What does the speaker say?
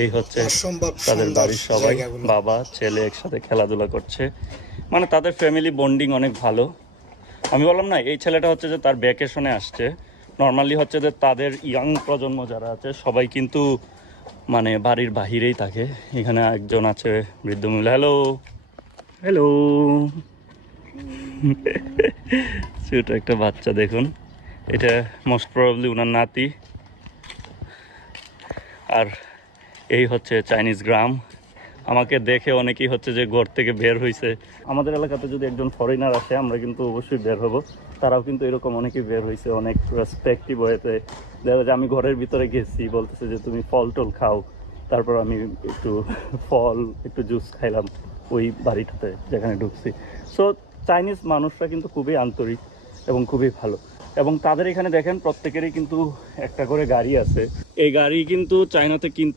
এই হচ্ছে তাদের বাড়ির সবাই, বাবা ছেলে একসাথে খেলাধুলা করছে, মানে তাদের ফ্যামিলি বন্ডিং অনেক ভালো। আমি বললাম না, এই ছেলেটা হচ্ছে যে তার ভ্যাকেশনে আসছে। নর্মালি হচ্ছে যে তাদের ইয়াং প্রজন্ম যারা আছে সবাই কিন্তু মানে বাড়ির বাহিরেই থাকে। এখানে একজন আছে বৃদ্ধ মহিলা। হ্যালো হ্যালো, ছোট একটা বাচ্চা দেখুন, এটা মোস্ট প্রবাবলি ওনার নাতি। আর এই হচ্ছে চাইনিজ গ্রাম। আমাকে দেখে অনেকেই হচ্ছে যে ঘর থেকে বের হয়েছে। আমাদের এলাকাতে যদি একজন ফরেনার আসে আমরা কিন্তু অবশ্যই বের হব, তারাও কিন্তু এরকম অনেকেই বের হয়েছে অনেক রেসপেক্টিভ হয়েছে। দেখা যায় আমি ঘরের ভিতরে গেছি, বলতেছে যে তুমি ফল টল খাও, তারপর আমি একটু ফল একটু জুস খাইলাম ওই বাড়িটাতে যেখানে ঢুকছি। সো চাইনিজ মানুষরা কিন্তু খুবই আন্তরিক এবং খুবই ভালো। এবং তাদের এখানে দেখেন প্রত্যেকেরই কিন্তু একটা করে গাড়ি আছে। এই গাড়ি কিন্তু চায়নাতে কিনতে